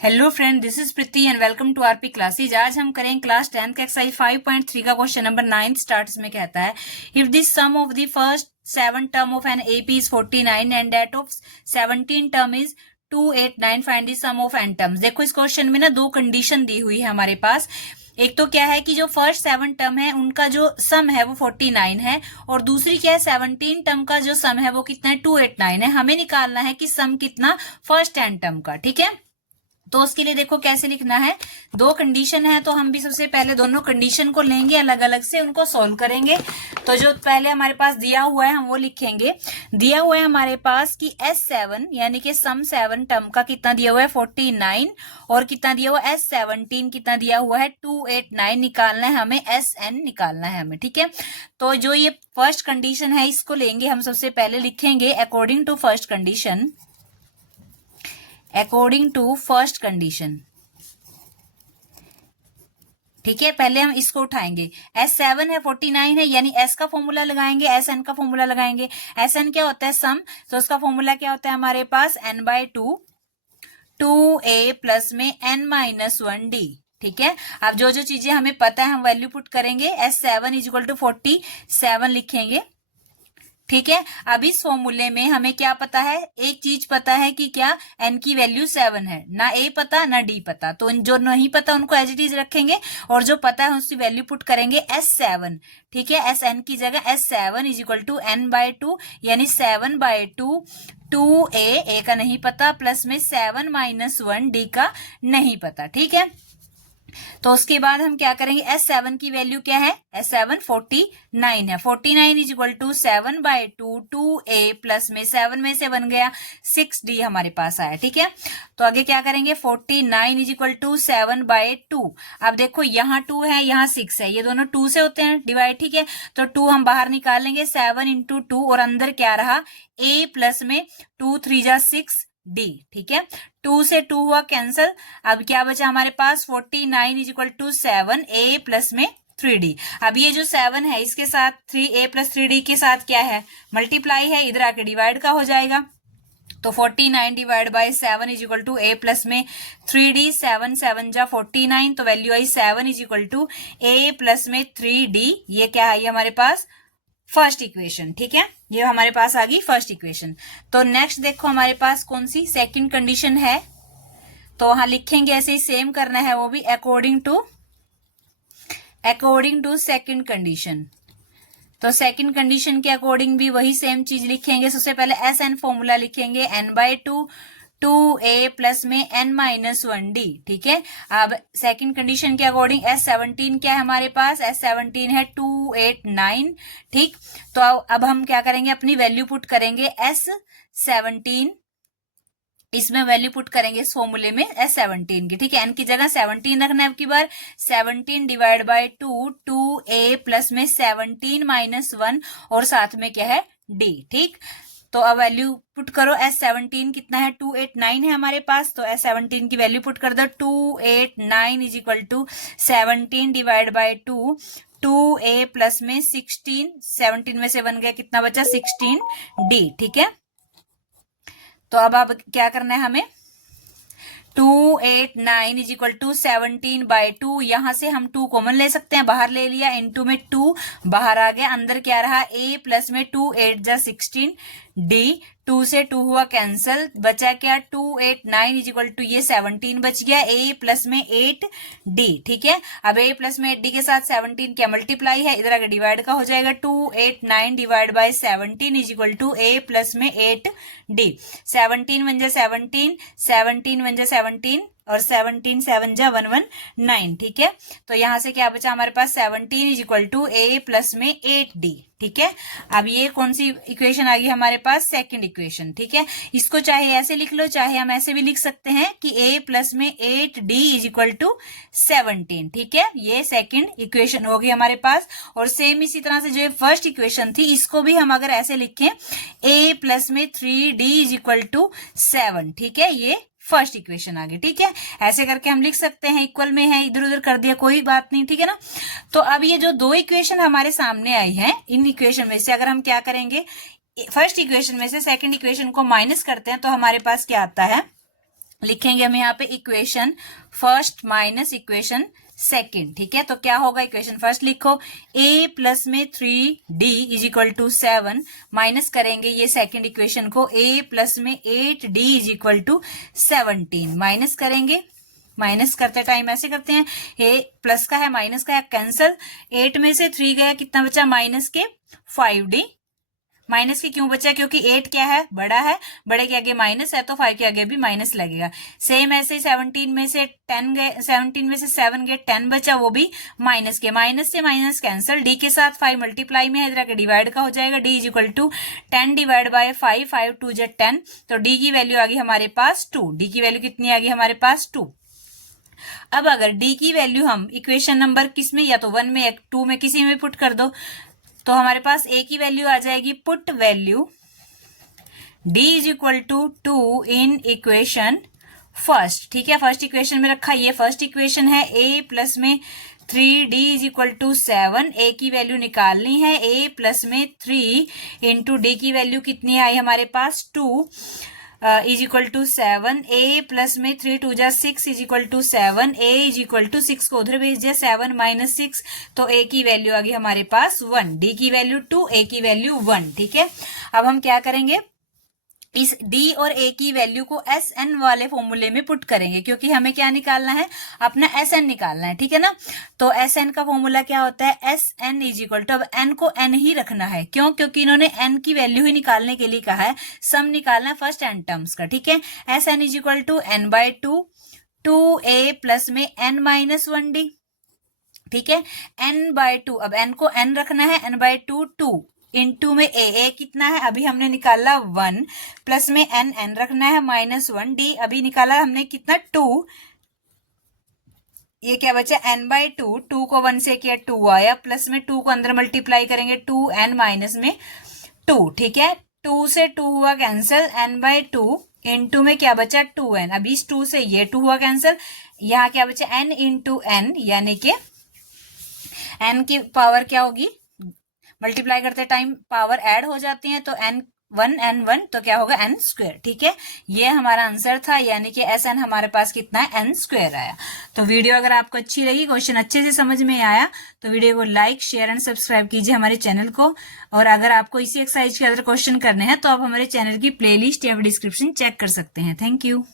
Hello friend, this is Preeti and welcome to RP classes. आज हम करेंगे क्लास 10 का एक्सरसाइज 5.3 का क्वेश्चन नंबर 9 स्टार्ट में कहता है if this sum of the first 7 term of n AP is 49 and that of 17 term is 289, find the sum of n terms. देखो इस क्वेश्चन में ना दो कंडीशन दी हुई है हमारे पास। एक तो क्या है कि जो फर्स्ट 7 टर्म है उनका जो सम है वो 49 है, और दूसरी क्या है 17 टर्म का जो सम है वो कितना है 289 है। हमें निकालना है कि सम कितना फर्स्ट 10 टर्म का। ठीक है, तो उसके लिए देखो कैसे लिखना है। दो कंडीशन है तो हम भी सबसे पहले दोनों कंडीशन को लेंगे, अलग अलग से उनको सॉल्व करेंगे। तो जो पहले हमारे पास दिया हुआ है हम वो लिखेंगे। दिया हुआ है हमारे पास कि S7 यानी कि सम 7 टर्म का कितना दिया हुआ है 49, और कितना दिया हुआ है S17 कितना दिया हुआ है 289। निकालना है हमें SN निकालना है हमें। ठीक है, तो जो ये फर्स्ट कंडीशन है इसको लेंगे हम। सबसे पहले लिखेंगे according to first condition, according to first condition. ठीक है, पहले हम इसको उठाएंगे। S7 है 49 है, यानी S का फॉर्मूला लगाएंगे, SN का फॉर्मूला लगाएंगे। SN क्या होता है सम, तो उसका फॉर्मूला क्या होता है हमारे पास n/2 2a प्लस में n-1d। ठीक है, अब जो जो चीजें हमें पता है हम वैल्यू पुट करेंगे। S7 इज इक्वल टू 47 लिखेंगे। ठीक है, अब इस फॉर्मूले में हमें क्या पता है, एक चीज पता है कि क्या n की वैल्यू 7 है। ना a पता ना d पता, तो जो नहीं पता उनको एज इट इज रखेंगे और जो पता है उसकी वैल्यू पुट करेंगे S7। ठीक है, SN की जगह S7 is equal to n/2 यानी 7/2 2a का नहीं पता प्लस में 7-1 d का नहीं पता। ठीक है, तो उसके बाद हम क्या करेंगे, S7 की वैल्यू क्या है, S7 49 है। 49 is equal to 7/2 2a plus में 7 में से बन गया 6d हमारे पास आया। ठीक है, तो आगे क्या करेंगे 49 इज इक्वल टू 7/2। अब देखो यहाँ 2 है यहाँ 6 है, ये दोनों 2 से होते हैं डिवाइड। ठीक है, तो 2 हम बाहर निकालेंगे, 7 इंटू 2 और अंदर क्या रहा a प्लस में 2 3 जा 6 d। ठीक है, 2 से 2 हुआ कैंसल। अब क्या बचा हमारे पास 49 is equal to 7a plus में 3d। अब ये जो 7 है इसके साथ 3a प्लस 3d के साथ क्या है मल्टीप्लाई है, इधर आके डिवाइड का हो जाएगा। तो 49 divide by 7 is equal to a plus में 3d। 7 7 जा 49, तो वैल्यू आई 7 is equal to a plus में 3d। ये क्या है हमारे पास फर्स्ट इक्वेशन। ठीक है, ये हमारे पास आ गई फर्स्ट इक्वेशन। तो नेक्स्ट देखो हमारे पास कौन सी सेकंड कंडीशन है, तो वहां लिखेंगे ऐसे ही सेम करना है वो भी अकॉर्डिंग टू सेकंड कंडीशन। तो सेकंड कंडीशन के अकॉर्डिंग भी वही सेम चीज लिखेंगे। सबसे पहले SN फॉर्मूला लिखेंगे n/2 2a प्लस में n-1d। ठीक है, अब सेकंड कंडीशन के अकॉर्डिंग S17 क्या है हमारे पास, S17 है 289। ठीक, तो अब हम क्या करेंगे अपनी वैल्यू पुट करेंगे S17, इसमें वैल्यू पुट करेंगे इस फॉर्मूले में S17 की। ठीक है, n की जगह 17 रखना है अब की बार। 17 डिवाइड बाई 2 2a प्लस में 17-1 और साथ में क्या है d। ठीक, तो अब वैल्यू पुट करो। S17 कितना है 289 है हमारे पास, तो S17 की वैल्यू पुट कर दो। 289 is equal to 17 divide by 2 2a plus में 16, 17 में से बन गया कितना बचा 16d। ठीक है, तो अब क्या करना है हमें 289 इज इक्वल टू 17/2। यहां से हम 2 कॉमन ले सकते हैं, बाहर ले लिया, इनटू में 2 बाहर आ गया, अंदर क्या रहा a प्लस में 2 8 जा 16 d। 2 से 2 हुआ कैंसल, बचा क्या 289 इज इक्वल टू ये 17 बच गया a प्लस में 8 d। ठीक है, अब a प्लस में 8 d के साथ 17 क्या मल्टीप्लाई है, इधर आगे डिवाइड का हो जाएगा। 289 divide by 17 is equal to a plus में 8 d। 17 बन जा 17, 17 बन जा 17 और 17 7 जा 119। ठीक है, तो यहां से क्या बचा हमारे पास 17 is equal to a plus में 8d। ठीक है, अब ये कौन सी इक्वेशन आ गई हमारे पास सेकंड इक्वेशन। ठीक है, इसको चाहे ऐसे लिख लो चाहे हम ऐसे भी लिख सकते हैं कि a प्लस में 8d इज इक्वल टू 17। ठीक है, ये सेकंड इक्वेशन होगी हमारे पास। और सेम इसी तरह से जो फर्स्ट इक्वेशन थी इसको भी हम अगर ऐसे लिखें a प्लस में 3d इज इक्वल टू 7। ठीक है, ये फर्स्ट इक्वेशन आ गई। ठीक है, ऐसे करके हम लिख सकते हैं, इक्वल में है इधर उधर कर दिया कोई बात नहीं। ठीक है ना, तो अब ये जो दो इक्वेशन हमारे सामने आई है, इन इक्वेशन में से अगर हम क्या करेंगे फर्स्ट इक्वेशन में से सेकंड इक्वेशन को माइनस करते हैं तो हमारे पास क्या आता है लिखेंगे हम यहाँ पे equation first minus equation second, ठीक है। तो क्या होगा, इक्वेशन फर्स्ट लिखो, a प्लस में 3d is equal to 7 minus करेंगे ये सेकेंड इक्वेशन को, a प्लस में 8d is equal to 17 minus करेंगे। माइनस करते टाइम ऐसे करते हैं, ए प्लस का है माइनस का है कैंसल, 8 में से 3 गया, कितना बचा माइनस के 5d। माइनस के क्यों बचा, क्योंकि 8 क्या है, बड़ा है, बड़े के आगे माइनस है तो 5 के आगे भी माइनस लगेगा। सेम ऐसे 17 में से 10 गए, 17 में से 7 गए, 10 बचा, वो भी माइनस के, माइनस से माइनस कैंसल, डी के साथ 5 मल्टीप्लाई में है, इधर के डिवाइड का हो जाएगा, d is equal to 10 divide by 5, 5 2 जा 10, तो डी की वैल्यू आ गई हमारे पास 2। डी की वैल्यू कितनी आ गई हमारे पास 2। अब अगर डी की वैल्यू हम इक्वेशन नंबर किस में, या तो 1 में या 2 में, किसी में पुट कर दो, तो हमारे पास a की वैल्यू आ जाएगी, put value d is equal to 2 in equation first, ठीक है। फर्स्ट इक्वेशन में रखा, ये फर्स्ट इक्वेशन है, a प्लस में 3d is equal to 7, a की वैल्यू निकालनी है, a प्लस में 3 इंटू डी की वैल्यू कितनी आई हमारे पास 2 is equal to 7, a plus में 3 2 जा 6 is equal to 7, a is equal to 6 को उधर भेज दिया, 7 माइनस 6, तो a की वैल्यू आ गई हमारे पास 1, d की वैल्यू 2, a की वैल्यू 1, ठीक है। अब हम क्या करेंगे, इस d और a की वैल्यू को Sn वाले फॉर्मूले में पुट करेंगे, क्योंकि हमें क्या निकालना है, अपना Sn निकालना है, ठीक है ना। तो Sn का फॉर्मूला क्या होता है, Sn इज इक्वल टू, अब n को n ही रखना है, क्यों, क्योंकि इन्होंने n की वैल्यू ही निकालने के लिए कहा है, सम निकालना है फर्स्ट n टर्म्स का, ठीक है। Sn is equal to n by 2, 2a plus में n माइनस 1d, ठीक है, n बाय 2, अब n को n रखना है, n बाय 2 2 इंटू में a कितना है, अभी हमने निकाला 1, प्लस में n रखना है माइनस 1d, अभी निकाला हमने कितना 2, ये क्या बचा n बाय 2, 2 को 1 से किया 2 आया, प्लस में 2 को अंदर मल्टीप्लाई करेंगे 2n माइनस में 2, ठीक है। 2 से 2 हुआ कैंसिल, n बाय 2 इंटू में क्या बचा 2n, अभी इस 2 से ये 2 हुआ कैंसिल, यहाँ क्या बचा n इंटू n, यानी कि n की पावर क्या होगी, मल्टीप्लाई करते टाइम पावर ऐड हो जाती है, तो n1 तो क्या होगा n स्क्वायर, ठीक है। ये हमारा आंसर था, यानी कि Sn हमारे पास कितना है, n स्क्वायर आया। तो वीडियो अगर आपको अच्छी लगी, क्वेश्चन अच्छे से समझ में आया, तो वीडियो को लाइक शेयर एंड सब्सक्राइब कीजिए हमारे चैनल को। और अगर आपको इसी एक्सरसाइज के अदर क्वेश्चन करने हैं, तो आप हमारे चैनल की प्लेलिस्ट या डिस्क्रिप्शन चेक कर सकते हैं। Thank you.